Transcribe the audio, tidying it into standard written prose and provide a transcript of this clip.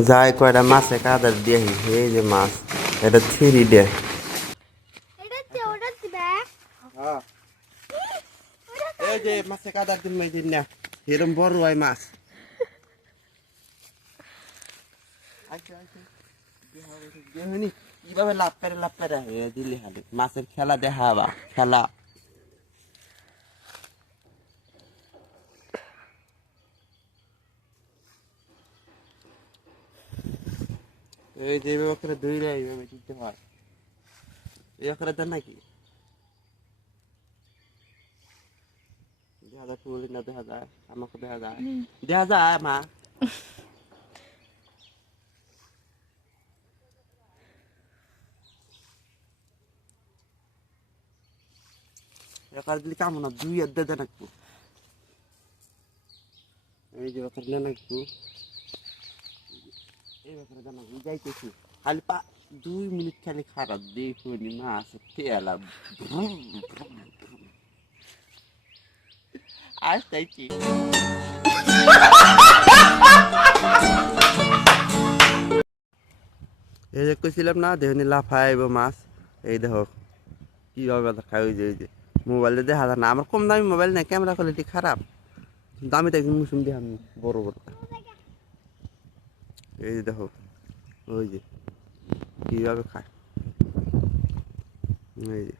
যাই কয়টা মাছে কাদার দিয়ে এই যে মাছ এটা ছিঁড়ি দে এই যে মাছে কাদার দিন মেয়ে দিন না এরম বড় হয় মাছ কিভাবে লাভ করে দিলি হালে মাছের খেলা দেখাবা খেলা এই যে ওখানে দুই রে এইভাবে দিতে হয় এই ওখানে দেন নাকি দেখা যায় পুরি না দেখা যায় আমাকে দেখা যায় মা একার দিলে কেমন না দুই আর দেন একটু এই যে ওখানে দেন একটু এই ওখানে দেন যাইতেছি খালি 2 মিনিট খালি খারাপ দেখুন না আছে তেলা আসতেছি এই যে কইছিলাম না দেখুন লাফাইব মাছ এই দেখো কীভাবে খাই ওই যে মোবাইলে দেখা যায় না আমার কম দামি মোবাইল না ক্যামেরা কোয়ালিটি খারাপ দামি তো একদম মুসুম দিয়ে আমি বড় বড় এই যে দেখো ওই যে কীভাবে খায় এই যে